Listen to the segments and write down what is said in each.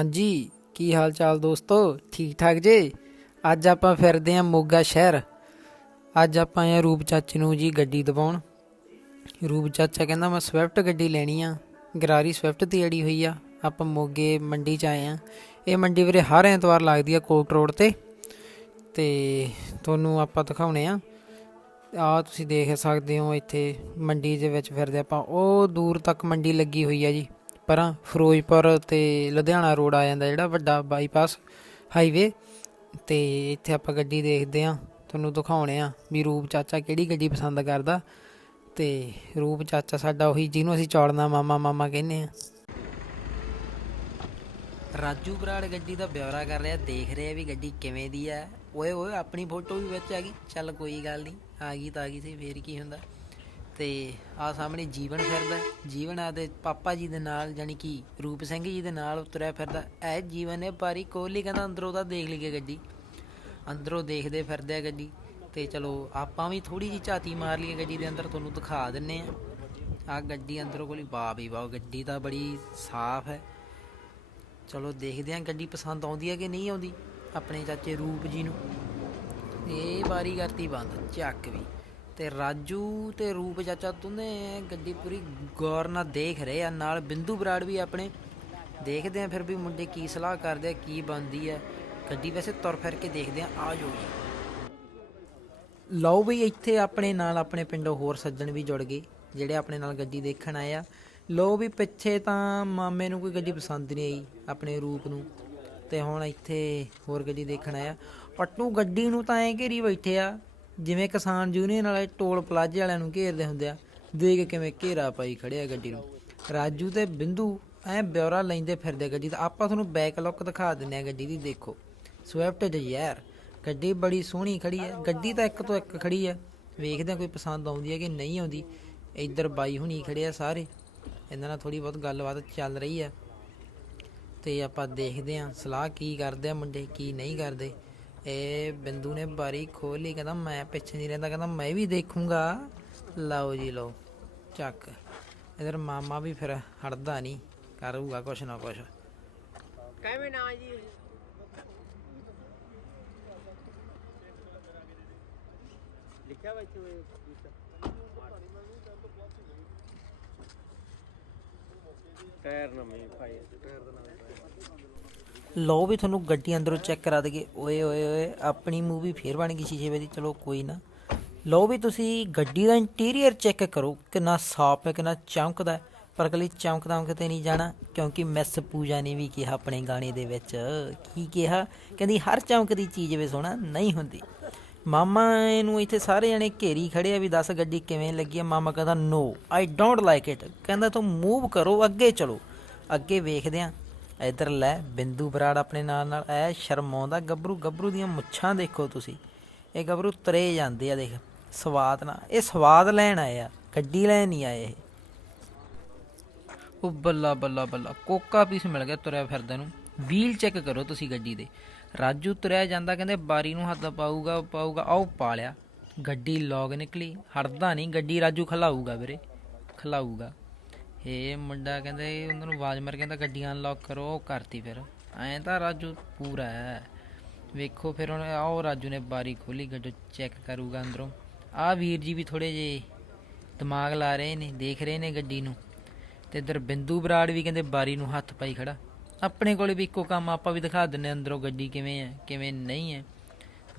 ਹਾਂਜੀ, ਕੀ ਹਾਲ ਚਾਲ ਦੋਸਤੋ? ਠੀਕ ਠਾਕ ਜੇ? ਅੱਜ ਆਪਾਂ ਫਿਰਦੇ ਆਂ ਮੋਗਾ ਸ਼ਹਿਰ। ਅੱਜ ਆਪਾਂ ਆਏ ਰੂਪ ਚਾਚੇ ਨੂੰ ਜੀ ਗੱਡੀ ਦਵਾਉਣ। ਰੂਪ ਚਾਚਾ ਕਹਿੰਦਾ, ਮੈਂ ਸਵਿਫਟ ਗੱਡੀ ਲੈਣੀ ਆ। ਗਰਾਰੀ ਸਵਿਫਟ 'ਤੇ ਅੜੀ ਹੋਈ ਆ। ਆਪਾਂ ਮੋਗੇ ਮੰਡੀ ਚ ਆਏ ਆ। ਇਹ ਮੰਡੀ ਵੀਰੇ ਹਰ ਐਤਵਾਰ ਲੱਗਦੀ ਆ ਕੋਟ ਰੋਡ ਤੇ। ਤੇ ਤੁਹਾਨੂੰ ਆਪਾਂ ਦਿਖਾਉਣੇ ਆ। ਆ ਤੁਸੀਂ ਦੇਖ ਸਕਦੇ ਹੋ ਇੱਥੇ ਮੰਡੀ ਦੇ ਵਿੱਚ ਫਿਰਦੇ ਆਪਾਂ। ਉਹ ਦੂਰ ਤੱਕ ਮੰਡੀ ਲੱਗੀ ਹੋਈ ਆ ਜੀ। ਪਰਾਂ, ਫਿਰੋਜ਼ਪੁਰ ਤੇ ਲੁਧਿਆਣਾ ਰੋਡ ਆ ਜਾਂਦਾ ਜਿਹੜਾ ਵੱਡਾ ਬਾਈਪਾਸ ਹਾਈਵੇ ਤੇ ਇੱਥੇ ਆਪਾਂ ਗੱਡੀ ਦੇਖਦੇ ਆ ਤੁਹਾਨੂੰ ਦਿਖਾਉਣੇ ਆ ਵੀ ਰੂਪ ਚਾਚਾ ਕਿਹੜੀ ਗੱਡੀ ਪਸੰਦ ਕਰਦਾ ਤੇ ਰੂਪ ਚਾਚਾ ਸਾਡਾ ਉਹੀ ਜਿਹਨੂੰ ਅਸੀਂ ਚੌੜਨਾ ਮਾਮਾ ਮਾਮਾ ਕਹਿੰਦੇ ਆ ਰਾਜੂ ਬਰਾੜ ਗੱਡੀ ਦਾ ਬਿਆਰਾ ਕਰ ਰਿਹਾ, ਦੇਖ ਰਿਹਾ ਵੀ ਗੱਡੀ ਕਿਵੇਂ ਦੀ ਆ ਓਏ ਓਏ, ਆਪਣੀ ਫੋਟੋ ਵੀ ਵਿੱਚ ਆ ਗਈ। ਚੱਲ ਕੋਈ ਗੱਲ ਨਹੀਂ, ਆ ਗਈ ਤਾਂ ਆ ਗਈ ਸੀ, ਫੇਰ ਕੀ ਹੁੰਦਾ। ਤੇ ਆ ਸਾਹਮਣੇ ਜੀਵਨ ਫਿਰਦਾ ਹੈ। ਜੀਵਨ ਆਦੇ ਪਾਪਾ ਜੀ ਦੇ ਨਾਲ ਜਾਨੀ ਕਿ ਰੂਪ ਸਿੰਘ ਜੀ ਦੇ ਨਾਲ ਉਤਰਿਆ ਫਿਰਦਾ ਇਹ ਜੀਵਨ ਨੇ ਪਾਰੀ ਕੋਹਲੀ ਕਹਿੰਦਾ ਅੰਦਰੋਂ ਤਾਂ ਦੇਖ ਲਈਏ ਗੱਡੀ। ਅੰਦਰੋਂ ਦੇਖਦੇ ਫਿਰਦੇ ਆ ਗੱਡੀ ਤੇ ਚਲੋ ਆਪਾਂ ਵੀ ਥੋੜੀ ਜਿਹੀ ਝਾਤੀ ਮਾਰ ਲਈਏ ਗੱਡੀ ਦੇ ਅੰਦਰ, ਤੁਹਾਨੂੰ ਦਿਖਾ ਦਿੰਨੇ ਆ। ਆ ਗੱਡੀ ਅੰਦਰੋਂ ਕੋਲੀ ਵਾਹ ਵੀ ਵਾਹ ਗੱਡੀ ਤਾਂ ਬੜੀ ਸਾਫ਼ ਹੈ। ਚਲੋ ਦੇਖਦੇ ਆਂ ਗੱਡੀ ਪਸੰਦ ਆਉਂਦੀ ਹੈ ਕਿ ਨਹੀਂ ਆਉਂਦੀ, ਆਪਣੇ ਚਾਚੇ ਰੂਪ ਜੀ ਨੂੰ। ਇਹ ਵਾਰੀ ਕਰਤੀ ਬੰਦ, ਚੱਕ ਵੀ। ਤੇ ਰਾਜੂ ਤੇ ਰੂਪ ਚਾਚਾ ਤੁਨੇ ਗੱਡੀ ਪੂਰੀ ਗੌਰ ਨਾਲ ਦੇਖ ਰਹੇ ਆ। ਨਾਲ ਬਿੰਦੂ ਬਰਾੜ ਵੀ ਆਪਣੇ ਦੇਖਦੇ ਆ, ਫਿਰ ਵੀ ਮੁੰਡੇ ਕੀ ਸਲਾਹ ਕਰਦੇ ਆ, ਕੀ ਬੰਦੀ ਹੈ ਗੱਡੀ ਵੈਸੇ ਤੁਰ ਫਿਰ ਕੇ ਦੇਖਦੇ ਆ ਆ ਜਾਓ ਜੀ। ਲਓ ਵੀ ਇੱਥੇ ਆਪਣੇ ਨਾਲ ਆਪਣੇ ਪਿੰਡੋਂ ਹੋਰ ਸੱਜਣ ਵੀ ਜੁੜ ਗਏ, ਜਿਹੜੇ ਆਪਣੇ ਨਾਲ ਗੱਡੀ ਦੇਖਣ ਆਏ ਆ। ਲਓ ਵੀ ਪਿੱਛੇ ਤਾਂ ਮਾਮੇ ਨੂੰ ਕੋਈ ਗੱਡੀ ਪਸੰਦ ਨਹੀਂ ਆਈ, ਆਪਣੇ ਰੂਪ ਨੂੰ। ਤੇ ਹੁਣ ਇੱਥੇ ਹੋਰ ਗੱਡੀ ਦੇਖਣ ਆਇਆ ਪੱਟੂ ਗੱਡੀ ਨੂੰ ਤਾਂ ਐਂ ਘੇਰੀ ਬੈਠੇ ਆ ਜਿਵੇਂ ਕਿਸਾਨ ਯੂਨੀਅਨ ਵਾਲੇ ਟੋਲ ਪਲਾਜ਼ੇ ਵਾਲਿਆਂ ਨੂੰ ਘੇਰਦੇ ਹੁੰਦੇ ਆ, ਦੇਖ ਕਿਵੇਂ ਘੇਰਾ ਪਾਈ ਖੜਿਆ ਗੱਡੀ ਨੂੰ। ਰਾਜੂ ਤੇ ਬਿੰਦੂ ਐ ਬਿਉਰਾ ਲੈਂਦੇ ਫਿਰਦੇ ਗੱਡੀ ਦਾ ਆਪਾਂ ਤੁਹਾਨੂੰ ਬੈਕ ਲੁੱਕ ਦਿਖਾ ਦਿੰਦੇ ਆ ਗੱਡੀ ਦੀ, ਦੇਖੋ। ਸਵਿਫਟ ਡਿਜ਼ਾਇਰ ਗੱਡੀ ਬੜੀ ਸੋਹਣੀ ਖੜੀ ਹੈ ਗੱਡੀ ਤਾਂ ਇੱਕ ਤੋਂ ਇੱਕ ਖੜੀ ਹੈ ਵੇਖਦੇ ਆ ਕੋਈ ਪਸੰਦ ਆਉਂਦੀ ਹੈ ਕਿ ਨਹੀਂ ਆਉਂਦੀ। ਇੱਧਰ ਬਾਈ ਹੁਣੀ ਖੜੇ ਆ ਸਾਰੇ, ਇਹਨਾਂ ਨਾਲ ਥੋੜੀ ਬਹੁਤ ਗੱਲਬਾਤ ਚੱਲ ਰਹੀ ਹੈ ਤੇ ਆਪਾਂ ਦੇਖਦੇ ਆਂ ਸਲਾਹ ਕੀ ਕਰਦੇ ਆ ਮੁੰਡੇ, ਕੀ ਨਹੀਂ ਕਰਦੇ। ਇਹ ਬਿੰਦੂ ਨੇ ਬਾਰੀ ਖੋਲ ਲਈ, ਕਹਿੰਦਾ ਮੈਂ ਪਿੱਛੇ ਨਹੀਂ ਰਹਿੰਦਾ, ਕਹਿੰਦਾ ਮੈਂ ਵੀ ਦੇਖੂੰਗਾ। ਲਓ ਜੀ, ਲਓ, ਚੱਕ। ਇਧਰ ਮਾਮਾ ਵੀ ਫਿਰ ਹਟਦਾ ਨਹੀਂ, ਕਰੂਗਾ ਕੁਛ ਨਾ ਕੁਛ। ਕਿਵੇਂ ਨਾ ਜੀ? ਲਿਖਿਆ ਵਾ ਟਾਇਰ ਨਵੇਂ ਪਾਏ ਟਾਇਰ ਦਾ ਨਵੇਂ ਪਾਏ ਲਓ ਵੀ ਤੁਹਾਨੂੰ ਗੱਡੀ ਅੰਦਰੋਂ ਚੈੱਕ ਕਰਾ ਦਈਏ। ਓਏ ਓਏ ਓਏ, ਆਪਣੀ ਮੂਵੀ ਫੇਰ ਬਣ ਗਈ ਸ਼ੀਸ਼ੇ ਦੀ ਚਲੋ ਕੋਈ ਨਾ। ਲਓ ਵੀ ਤੁਸੀਂ ਗੱਡੀ ਦਾ ਇੰਟੀਰੀਅਰ ਚੈੱਕ ਕਰੋ। ਕਿੰਨਾ ਸਾਫ਼ ਹੈ, ਕਿੰਨਾ ਚਮਕਦਾ ਹੈ। ਪਰ ਕਲੀ ਚਮਕਦਾ ਕਿਤੇ ਨਹੀਂ ਜਾਣਾ, ਕਿਉਂਕਿ ਮਿਸ ਪੂਜਾ ਨੇ ਵੀ ਕਿਹਾ ਆਪਣੇ ਗਾਣੇ ਦੇ ਵਿੱਚ। ਕੀ ਕਿਹਾ? ਕਹਿੰਦੀ, ਹਰ ਚਮਕਦੀ ਚੀਜ਼ ਵੇ ਸੋਹਣਾ ਨਹੀਂ ਹੁੰਦੀ। ਮਾਮਾ ਇਹਨੂੰ ਇੱਥੇ ਸਾਰੇ ਜਣੇ ਘੇਰੀ ਖੜੇ ਆ ਵੀ, ਦੱਸ ਗੱਡੀ ਕਿਵੇਂ ਲੱਗੀ ਆ? ਮਾਮਾ ਕਹਿੰਦਾ no I don't like it ਕਹਿੰਦਾ, ਤੂੰ ਮੂਵ ਕਰੋ, ਅੱਗੇ ਚਲੋ। ਅੱਗੇ ਵੇਖਦੇ ਆ। ਇਧਰ ਲੈ, ਬਿੰਦੂ ਬਰਾੜ ਆਪਣੇ ਨਾਲ ਨਾਲ, ਐ ਸ਼ਰਮਾਉਂਦਾ ਗੱਭਰੂ ਗੱਭਰੂ ਦੀਆਂ ਮੁੱਛਾਂ ਦੇਖੋ ਤੁਸੀਂ। ਇਹ ਗੱਭਰੂ ਤਰੇ ਜਾਂਦੇ ਆ ਦੇਖ, ਸਵਾਦ ਨਾ ਇਹ ਸਵਾਦ ਲੈਣ ਆਏ ਆ, ਗੱਡੀ ਲੈਣ ਨਹੀਂ ਆਏ ਇਹ। ਉਹ ਬੱਲਾ ਬੱਲਾ ਬੱਲਾ, ਕੋਕਾ ਪੀਸ ਮਿਲ ਗਿਆ ਤੁਰਿਆ ਫਿਰਦਾ ਨੂੰ। ਵੀਲ ਚੈੱਕ ਕਰੋ ਤੁਸੀਂ ਗੱਡੀ ਦੇ। ਰਾਜੂ ਤੁਰਿਆ ਜਾਂਦਾ, ਕਹਿੰਦੇ ਬਾਰੀ ਨੂੰ ਹੱਥ ਪਾਊਗਾ ਪਾਊਗਾ ਆਓ ਪਾ ਲਿਆ ਗੱਡੀ ਲੌਗ ਨਿਕਲੀ, ਹਟਦਾ ਨਹੀਂ, ਗੱਡੀ ਰਾਜੂ ਖਲਾਊਗਾ ਵੀਰੇ, ਖਲਾਊਗਾ। ਇਹ ਮੁੰਡਾ ਕਹਿੰਦੇ ਉਹਨਾਂ ਨੂੰ ਆਵਾਜ਼ ਮਾਰ ਕਹਿੰਦਾ ਗੱਡੀਆਂ ਅਨਲੌਕ ਕਰੋ, ਉਹ ਕਰਤੀ ਫਿਰ। ਐਂ ਤਾਂ ਰਾਜੂ ਪੂਰਾ ਹੈ। ਵੇਖੋ ਫਿਰ ਉਹਨੇ ਆਓ ਰਾਜੂ ਨੇ ਬਾਰੀ ਖੋਲੀ, ਗੱਡੀ ਚੈੱਕ ਕਰੂਗਾ ਅੰਦਰੋਂ। ਆ ਵੀਰ ਜੀ ਵੀ ਥੋੜੇ ਜੇ ਦਿਮਾਗ ਲਾ ਰਹੇ ਨੇ, ਦੇਖ ਰਹੇ ਨੇ ਗੱਡੀ ਨੂੰ। ਤੇ ਇਧਰ ਬਿੰਦੂ ਬਰਾੜ ਵੀ ਕਹਿੰਦੇ ਬਾਰੀ ਨੂੰ ਹੱਥ ਪਾਈ ਖੜਾ। ਆਪਣੇ ਕੋਲੇ ਵੀ ਇੱਕੋ ਕੰਮ ਆਪਾਂ ਵੀ ਦਿਖਾ ਦਿੰਨੇ ਅੰਦਰੋਂ ਗੱਡੀ ਕਿਵੇਂ ਹੈ, ਕਿਵੇਂ ਨਹੀਂ ਹੈ।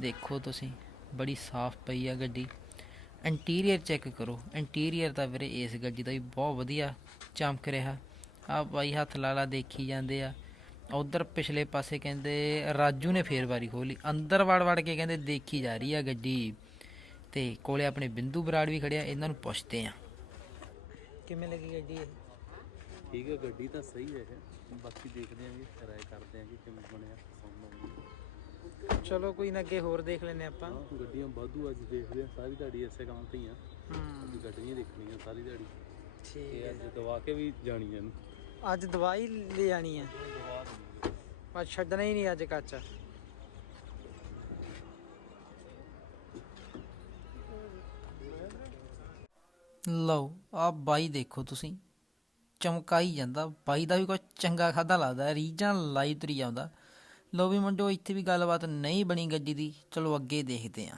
ਦੇਖੋ ਤੁਸੀਂ, ਬੜੀ ਸਾਫ਼ ਪਈ ਆ ਗੱਡੀ। ਇੰਟੀਰੀਅਰ ਚੈੱਕ ਕਰੋ। ਇੰਟੀਰੀਅਰ ਤਾਂ ਵੀਰੇ ਇਸ ਗੱਡੀ ਦਾ ਵੀ ਬਹੁਤ ਵਧੀਆ ਚਮਕ ਰਿਹਾ। ਆ ਬਾਈ ਹੱਥ ਲਾਲਾ ਦੇਖੀ ਜਾਂਦੇ ਆ। ਉਧਰ ਪਿਛਲੇ ਪਾਸੇ ਕਹਿੰਦੇ ਰਾਜੂ ਨੇ ਫੇਰ ਵਾਰੀ ਖੋਲੀ ਅੰਦਰ ਵੜ ਵੜ ਕੇ ਕਹਿੰਦੇ ਦੇਖੀ ਜਾ ਰਹੀ ਆ ਗੱਡੀ। ਤੇ ਕੋਲੇ ਆਪਣੇ ਬਿੰਦੂ ਬਰਾੜ ਵੀ ਖੜਿਆ ਇਹਨਾਂ ਨੂੰ ਪੁੱਛਦੇ ਆ। ਕਿਵੇਂ ਲੱਗੀ ਗੱਡੀ ਇਹ? ਠੀਕ ਹੈ ਗੱਡੀ ਤਾਂ ਸਹੀ ਹੈ ਬਾਕੀ ਦੇਖਦੇ ਆਂ ਵੀ ਰਾਏ ਕਰਦੇ ਆਂ ਕਿ ਕਿਵੇਂ ਬਣਿਆ ਚਲੋ ਕੋਈ ਨਾ ਅੱਗੇ ਹੋਰ ਦੇਖ ਲੈਨੇ ਆਪਾਂ। ਗੱਡੀਆਂ ਵਾਧੂ ਅੱਜ ਦੇਖਦੇ ਆਂ ਸਾਰੀ ਦਿਹਾੜੀ ਇਸੇ ਕੰਮ ਤੇ ਹੀ ਆ। ਹੂੰ। ਗੱਡੀਆਂ ਦੇਖਣੀਆਂ ਸਾਰੀ ਦਿਹਾੜੀ। ਠੀਕ ਤੇ ਅੱਜ ਦਵਾ ਕੇ ਵੀ ਜਾਣੀ ਇਹਨੂੰ। ਅੱਜ ਦਵਾਈ ਲੈ ਆਣੀ ਹੈ। ਦਵਾ ਦੇਣੀ ਪਰ ਛੱਡਣਾ ਹੀ ਨਹੀਂ ਅੱਜ ਕੱਚ। ਲਓ ਆ ਬਾਈ ਦੇਖੋ ਤੁਸੀਂ। ਚਮਕਾਈ ਜਾਂਦਾ। ਬਾਈ ਦਾ ਵੀ ਕੁਝ ਚੰਗਾ ਖਾਦਾ ਲੱਗਦਾ ਰੀਜਾਂ ਲਾਈ ਤੁਰੀ ਜਾਂਦਾ। ਲੋ ਵੀ ਮੁੰਡੋ ਇੱਥੇ ਵੀ ਗੱਲਬਾਤ ਨਹੀਂ ਬਣੀ ਗੱਡੀ ਦੀ। ਚਲੋ ਅੱਗੇ ਦੇਖਦੇ ਆਂ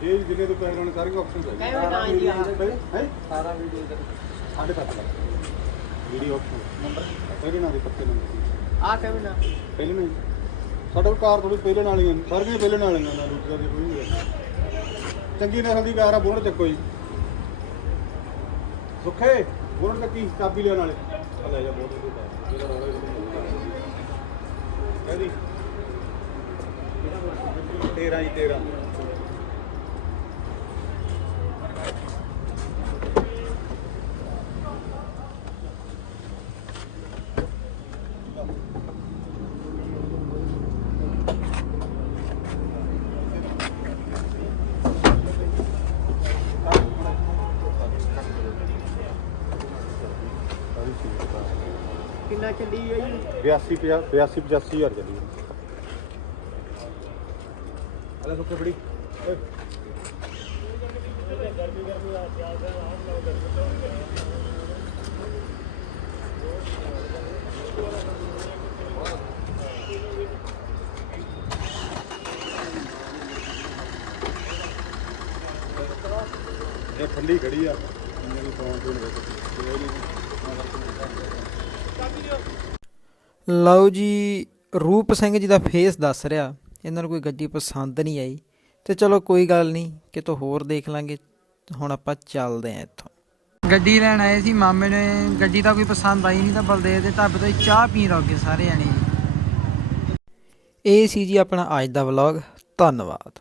ਇਹ ਜਿੰਨੇ ਤੋਂ ਪੈਣ ਵਾਲੇ ਸਾਰੇ ਆਪਸ਼ਨਸ ਹੈ ਕਿਹੜੇ ਨਾਂ ਜੀ ਆਹ? ਹੈ ਸਾਰਾ ਵੀਡੀਓ ਇਧਰ ਸਾਡੇ ਤੱਕ ਦਾ ਵੀਡੀਓ ਆਪਸ਼ਨ ਨੰਬਰ ਪਹਿਲੇ ਨਾਂ ਦੇ ਪੱਤੇ ਨੰਬਰ ਆ ਕਿਵੇਂ ਨਾ ਪਹਿਲੇ ਨਾਂ ਸਾਡੇ ਕੋਲ ਕਾਰ ਥੋੜੀ ਪਹਿਲੇ ਨਾਲ ਹੀ ਸਾਰੀਆਂ ਪਹਿਲੇ ਨਾਲ ਹੀ ਨਾ ਦੂਜਾ ਦੀ ਕੋਈ ਨਹੀਂ ਚੰਗੀ ਨਸਲ ਦੀ ਕਾਰ ਆ ਬੋਨਟ ਚੱਕੋ ਜੀ ਸੁੱਖੇ ਬੋਨਟ ਚੱਕੀ ਚਾਬੀ ਲੈਣ ਵਾਲੇ ਲੈ ਜਾ ਬੋਨਟ ਦੇ ਤਾਂ ਜਿਹੜਾ ਰੌਲਾ ਇਹਦੀ 13 ਜੀ 13 ਕਿੰਨਾ ਚੱਲੀ ਹੈ ਜੀ 82 82 85 ਹਜ਼ਾਰ ਚੱਲੀ ਅਲੇ ਸੁੱਕੇ ਫੜੀ ਓਏ ਇਹ ਠੰਡੀ ਖੜੀ ਆ ਮੇਰੀ ਫੋਨ ਤੋਂ ਨਹੀਂ ਲਓ ਜੀ ਰੂਪ ਸਿੰਘ ਜੀ ਦਾ ਫੇਸ ਦੱਸ ਰਿਹਾ। ਇਹਨਾਂ ਨੂੰ ਕੋਈ ਗੱਡੀ ਪਸੰਦ ਨਹੀਂ ਆਈ। ਤੇ ਚਲੋ ਕੋਈ ਗੱਲ ਨਹੀਂ ਕਿਤੋਂ ਹੋਰ ਦੇਖ ਲਾਂਗੇ। ਹੁਣ ਆਪਾਂ ਚੱਲਦੇ ਆਂ ਇੱਥੋਂ। ਗੱਡੀ ਲੈਣ ਆਏ ਸੀ ਮਾਮੇ ਨੇ ਗੱਡੀ ਤਾਂ ਕੋਈ ਪਸੰਦ ਆਈ ਨਹੀਂ ਤਾਂ ਬਲਦੇਵ ਦੇ ਢਾਬੇ ਤੋਂ ਚਾਹ ਪੀਣ ਲੱਗੇ ਸਾਰੇ ਜਣੇ। ਇਹ ਸੀ ਜੀ ਆਪਣਾ ਅੱਜ ਦਾ ਵਲੌਗ ਧੰਨਵਾਦ।